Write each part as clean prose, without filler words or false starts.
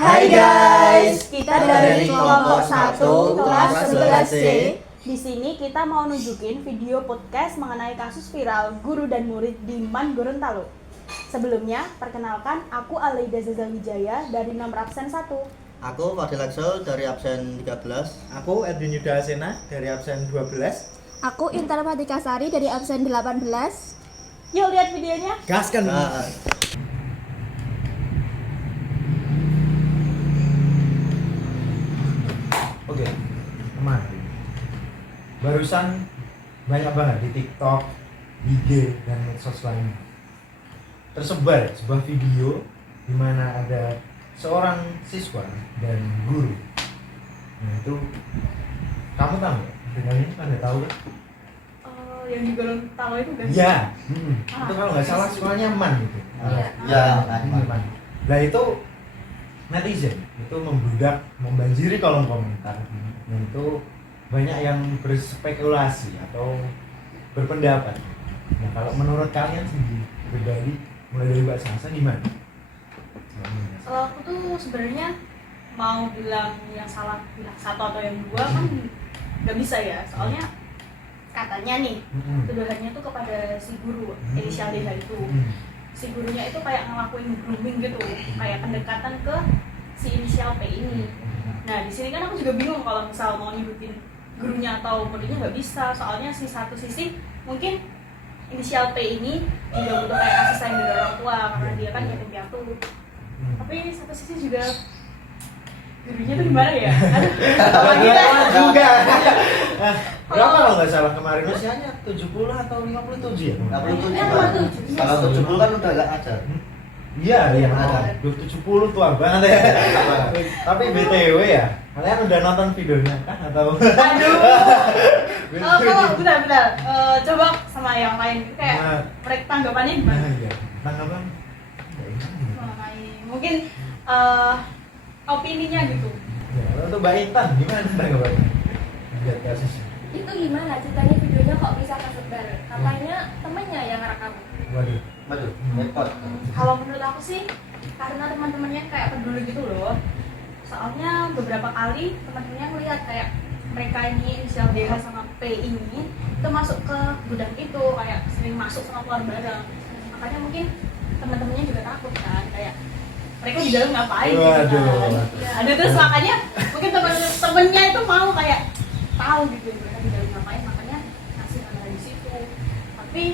Hai guys, kita dari kelompok 1 kelas 11C. Di sini kita mau nunjukin video podcast mengenai kasus viral guru dan murid di MAN Gorontalo. Sebelumnya, perkenalkan aku Aleida Zazawijaya dari nomor absen 1. Aku Fadil Axel dari absen 13. Aku Edwin Yuda Asena dari absen 12. Aku Intar Patikasari dari absen 18. Yuk lihat videonya. Gaskan. Oke, teman. Barusan banyak banget di TikTok, IG, dan medsos lainnya tersebar sebuah video di mana ada seorang siswa dan guru. Nah itu, kamu tahu nggak? Dengan ini Anda tahu kan? Yang di Gorontalo itu kan? Iya. Itu kalau nggak salah sekolahnya MAN gitu. Ya, MAN. Nah itu netizen itu membludak, membanjiri kolom komentar. Nah itu banyak yang berspekulasi atau berpendapat. Nah kalau menurut kalian sendiri pribadi, mulai dari Mbak Sansa gimana? Kalau aku tuh sebenarnya mau bilang yang salah pihak satu atau yang dua kan nggak bisa ya, soalnya katanya nih tuduhannya tuh kepada si guru inisial DH itu. Si gurunya itu kayak ngelakuin grooming gitu, kayak pendekatan ke si inisial P ini. Nah di sini kan aku juga bingung kalau misal mau nyebutin gurunya atau muridnya nggak bisa, soalnya si satu sisi mungkin inisial P ini juga butuh kayak kasih sayang dari orang tua karena dia kan yatim piatu. Tapi satu sisi juga gurunya tuh gimana ya? Aduh, kita juga. Berapa kalau nggak salah kemarin usianya 70 atau 57 ya? 57. Kalau 70 kan udah nggak ada. Iya, yang ada. 70 tua banget ya. Tapi BTW ya, kalian udah nonton videonya kan atau? Aduh. Kalau bentar. Coba sama yang lain kayak mereka tanggapannya gimana? Iya. Tanggapan? Mungkin opininya gitu. Ya, untuk Mbak Intan gimana tanggapannya? Lihat kasusnya. Itu gimana ceritanya videonya kok bisa kesebar? Katanya temennya yang ngerekam. Waduh. Repot. Kalau menurut aku sih karena teman-temannya kayak peduli gitu loh. Soalnya beberapa kali teman-temannya ngeliat kayak mereka ini inisial DH sama P ini itu masuk ke gudang itu, kayak sering masuk sama keluar bareng. Makanya mungkin teman-temannya juga takut kan, kayak mereka di dalam ngapain gitu kan. Ada terus makanya mungkin temen-temennya itu mau kayak tahu gitu mereka di dalam ngapain, makanya ngasih kamera di situ. Tapi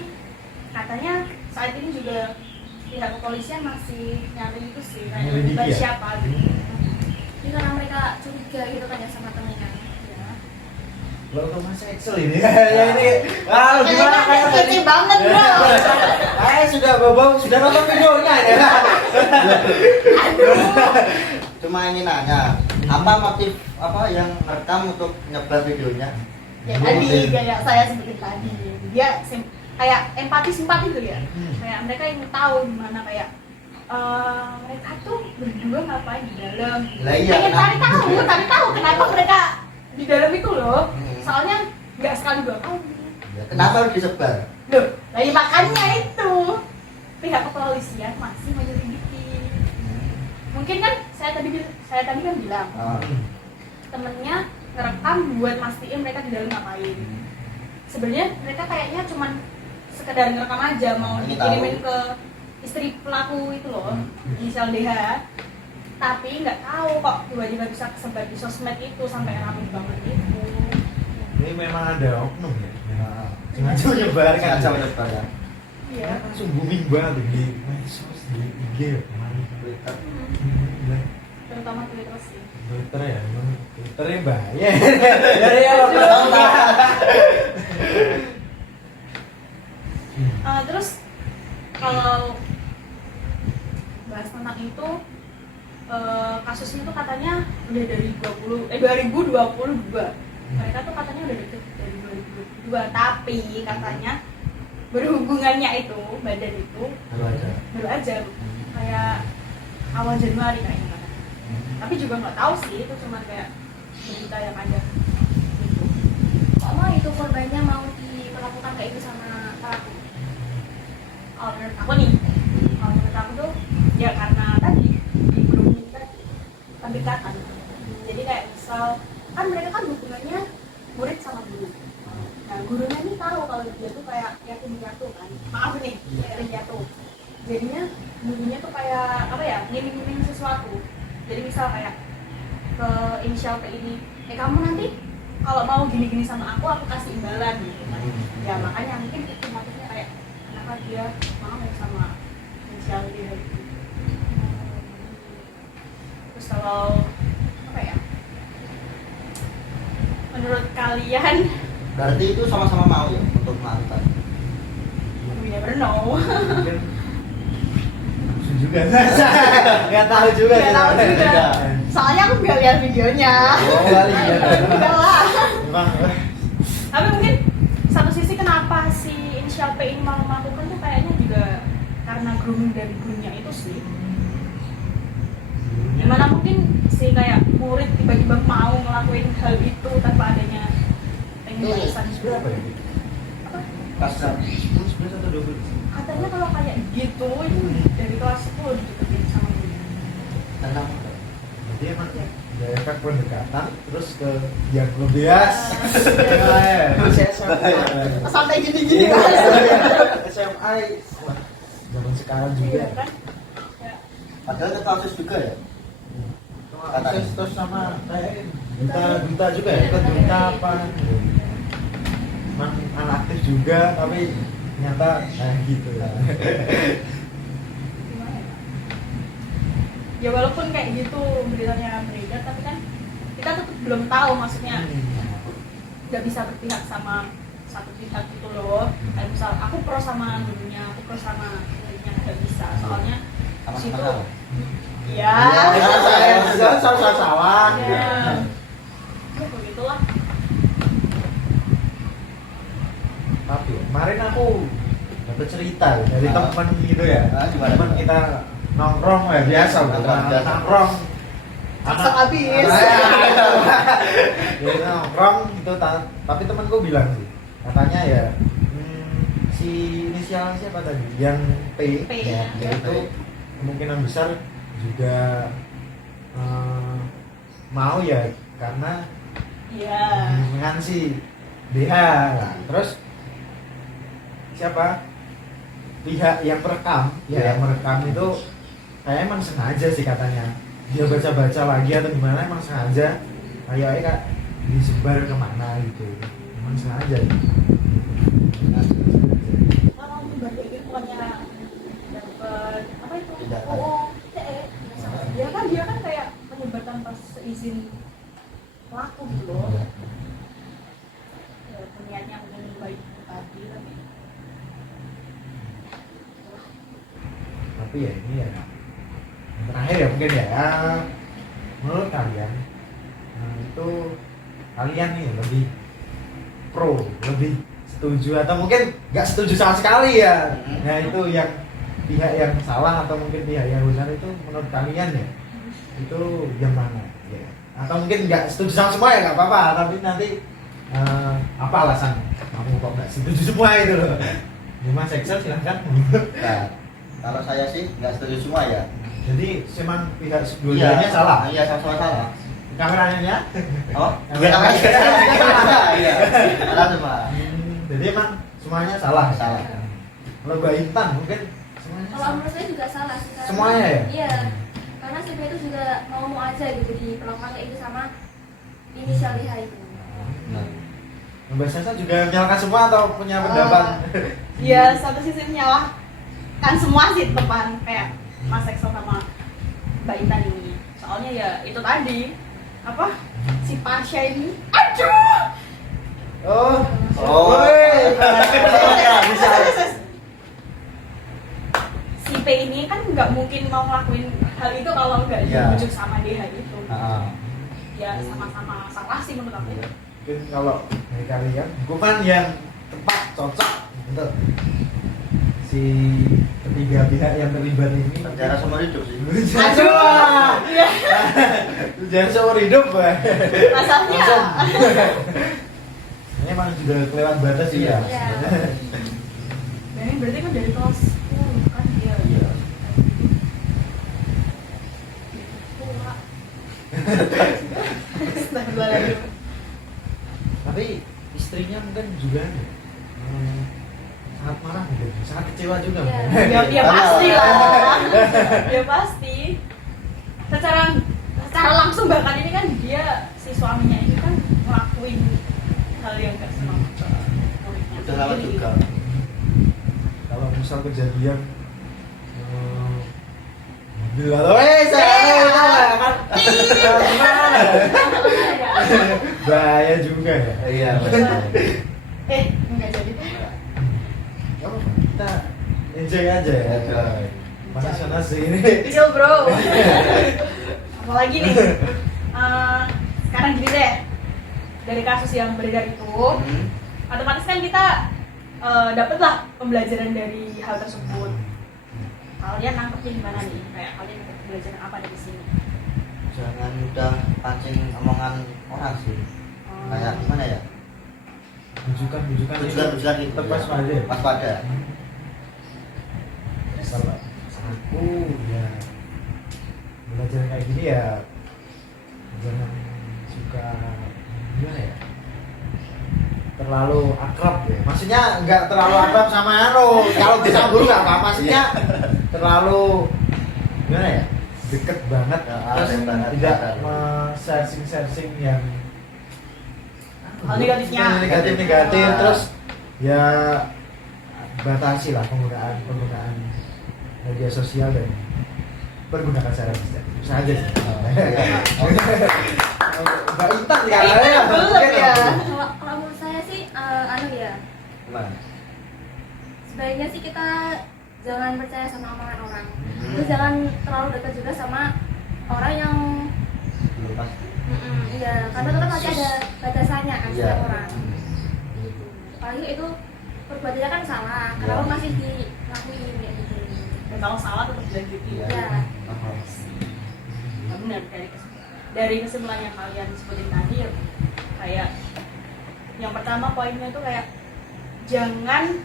katanya saat ini juga pihak kepolisian masih nyari itu sih, kayak bukan siapa gitu. Ini karena mereka curiga gitu kan ya sama temennya. Lo untuk Mas Excel ini ya ini. Wah, gimana kayak kece banget bro. Sudah bawa sudah nonton videonya ya. Cuma ingin nanya, apa motif yang rekam untuk nyebar videonya? Ya tadi kayak saya sebutin tadi, dia kayak empati simpati gitu ya. Kayak mereka ingin tahu gimana kayak mereka tuh berdua ngapain di dalam. Pengen cari tahu kenapa mereka di dalam itu loh. Soalnya nggak sekali dua kali. Ya, kenapa harus disebar? Loh, lagi makanya itu pihak kepolisian masih menyelidiki. Mungkin kan saya tadi kan bilang temennya ngerekam buat mastiin mereka di dalam ngapain. Sebenarnya mereka kayaknya cuman sekedar ngerekam aja, mau dikirimin ke istri pelaku itu loh, inisial DH. Tapi nggak tahu kok tiba-tiba bisa kesebar di sosmed itu sampai ramai banget itu. Ini memang ada oknum ya. Cuma menyebarkan. Ya. Iya. Langsung booming banget di medsos, di IG kemarin. Terutama Twitter sih. Twitter ya, Twitternya bahaya. Dari yang Terus kalau bahas tentang itu kasusnya tuh katanya udah dari 2022. Mereka tuh katanya udah deket dari 2022, tapi katanya berhubungannya itu badan itu baru aja kayak awal Januari kayaknya katanya. Tapi juga nggak tahu sih, itu cuma kayak berita yang ada gitu. Kok mau itu korbannya mau diperlakukan kayak itu sama pelaku? Kalau menurut aku tuh ya karena tadi di grooming tadi gurunya nih tahu kalau dia tuh kayak yatim piatu kan, maaf nih yatim piatu, jadinya gurunya tuh kayak apa ya, ngiming-ngiming sesuatu. Jadi misal kayak ke inisial P ini, kamu nanti kalau mau gini-gini sama aku kasih imbalan gitu kan. Ya makanya mungkin itu motifnya kayak kenapa dia mau sama inisial dia gitu. Terus kalau apa ya, menurut kalian Berarti itu sama-sama mau ya untuk melakukan. we never know. Mungkin nafsu juga. Nggak tahu juga. Nggak tahu juga. Soalnya aku nggak lihat videonya. Oh, kali ya. Udah lah. Emang Tapi mungkin satu sisi kenapa si inisial P ini mau melakukan tuh kayaknya juga karena grooming dari gurunya itu sih. Gimana mungkin si kayak murid tiba-tiba mau ngelakuin hal itu tanpa adanya pengen balasan berapa ya? apa? Pas 10, 11 atau 12? Katanya kalau kayak gitu itu dari kelas 10 dideketin sama gurunya. tenang. Jadi emang ada efek pendekatan terus ke yang lebias. Sampai gini-gini Iya. kan. SMA zaman sekarang juga. Iya kan? Ya. Padahal itu kasus juga ya. Akses terus sama kayak duta juga ya, ikut duta apa? Emang anak aktif juga tapi ternyata gitu ya. Gimana ya? Ya walaupun kayak gitu beritanya beredar, tapi kan kita tetap belum tahu, maksudnya nggak bisa berpihak sama satu pihak gitu loh. Kayak misal aku pro sama gurunya, aku pro sama muridnya, nggak bisa. Soalnya Sama-sama situ, salah. ya, Jangan salah-salah. ya, ya begitulah. Tapi kemarin aku dapat cerita dari Ah. teman gitu ya. Gimana? Teman kita nongkrong ya biasa, Nongkrong biasa. nongkrong. Masak habis. Jadi nongkrong gitu, tapi temanku bilang sih, katanya ya si inisialnya siapa tadi? Yang P, P, ya, ya. itu kemungkinan besar juga mau ya karena Iya. dengan si BH. Nah, terus siapa? Pihak yang merekam, ya yang merekam itu kayak emang sengaja sih katanya. Dia baca-baca lagi atau gimana, emang sengaja kayak kak disebar kemana gitu. Emang sengaja. Kalau berarti itu bukannya dapat apa itu? Tindakan. OOTE. Dia kan kayak menyebar tanpa seizin pelaku gitu loh. Ya, niatnya mungkin baik tadi tapi Tapi ya ini ya yang terakhir ya mungkin ya, menurut kalian itu kalian nih lebih pro, lebih setuju atau mungkin nggak setuju sama sekali ya? Nah itu yang pihak yang salah atau mungkin pihak yang benar itu menurut kalian ya itu yang mana ya? Atau mungkin nggak setuju sama semua ya nggak apa-apa, tapi nanti apa alasan kamu kok nggak setuju semua itu loh? Mas Excel silahkan. Nah, kalau saya sih nggak setuju semua ya. Jadi memang pihak dua-duanya salah. Iya, sama-sama salah. Kameranya ya? Oh, Iya. Iya, salah semua. Jadi emang semuanya salah. Salah. Kalau Mbak Intan mungkin semuanya Kalau salah. menurut saya juga salah sih. Karena- Semuanya ya? Iya. Karena si B itu juga mau aja gitu diperlakukan kayak itu sama inisial DH itu. Nah, Mbak Sasa juga menyalahkan semua atau punya pendapat? ya satu sisi menyalahkan semua sih teman kayak Mas Excel sama Mbak Intan ini. Soalnya ya itu tadi apa si Pasha ini, aduh. Oh. Oh. Woi. Bisa. Si P ini kan nggak mungkin mau ngelakuin hal itu kalau nggak Iya. dibujuk sama DH itu. Nah, Ya sama-sama salah sih menurut aku. Mungkin kalau dari kalian hukuman yang tepat cocok untuk si ketiga pihak yang terlibat ini. penjara seumur hidup sih. Aduh. Iya. Jangan seumur hidup, Pak. Masalahnya. Ini emang sudah kelewat batas sih ya. Iya. Dan ini berarti kan dari kelas 10 kan dia. Iya. Tua. Astagfirullahaladzim. Tapi istrinya mungkin juga sangat marah mungkin, sangat kecewa juga. Iya. mungkin. Ya pasti lah. Ya pasti. Secara langsung bahkan ini kan dia si suaminya ini kan ngelakuin hal yang gak senang ke muridnya. Udah lama sendiri. juga. Kalau misal kejadian mobil atau saya kan gimana? Bahaya juga ya. Iya, betul. Enggak jadi. Gak apa-apa, kita enjoy aja ya. Enjoy. Panas-panas ini. Chill bro. Apalagi nih. Sekarang gini deh. Dari kasus yang beredar itu, Hmm. otomatis kan kita dapatlah pembelajaran dari hal tersebut. Kalian nangkepnya gimana nih? Kayak kalian dapat pembelajaran apa dari sini? Jangan mudah pancing omongan orang sih. Kayak gimana ya? Bujukan Tujuan gitu. tetap waspada. Waspada. Kalau aku ya belajar kayak gini ya jangan suka gimana ya, terlalu akrab ya, maksudnya nggak terlalu akrab sama kalau disambung nggak apa, maksudnya terlalu gimana ya, deket banget, Ya, terus deket banget. tidak sharing yang Hal negatifnya. negatif, terus ya batasi lah penggunaan media sosial dan pergunakan secara bijak. Bisa aja sih. Mbak Intan ya. Intan belum ya. Kalau menurut saya sih anu ya, Gimana? sebaiknya sih kita jangan percaya sama omongan orang. Hmm. Terus jangan terlalu dekat juga sama orang yang Belum pasti. iya, karena tetap masih ada batasannya kan Iya. setiap orang. Apalagi itu perbuatannya kan salah, kenapa Iya. masih dilakuin kayak gitu? Dan kalau salah tetap dilanjutin. Iya. Ya. Nah, benar dari kesimpulan yang kalian sebutin tadi ya, kayak yang pertama poinnya tuh kayak jangan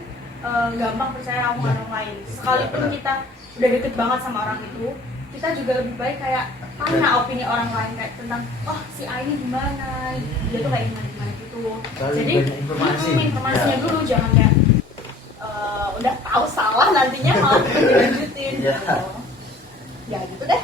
gampang percaya omongan orang lain. Sekalipun kita udah deket banget sama orang itu, kita juga lebih baik kayak tanya opini orang lain kayak tentang oh si A ini gimana, dia tuh kayak gimana gitu. Cari Jadi banyak informasi. informasinya Ya. dulu, jangan kayak udah tahu salah nantinya malah dilanjutin. Ya. Gitu. Ya gitu deh.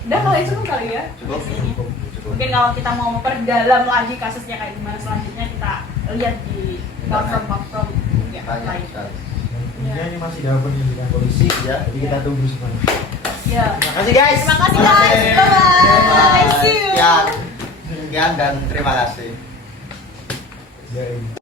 Udah kalau itu kali ya. Cukup. Ini. Cukup. Mungkin kalau kita mau memperdalam lagi kasusnya kayak gimana selanjutnya, kita lihat di platform ya, Banyak lain. sekali. Intinya ini masih dalam penyelidikan polisi Ya. jadi kita tunggu semuanya. Ya. Terima kasih guys. Terima kasih guys. Bye bye. See you. Sekian dan terima kasih. Ya, ini.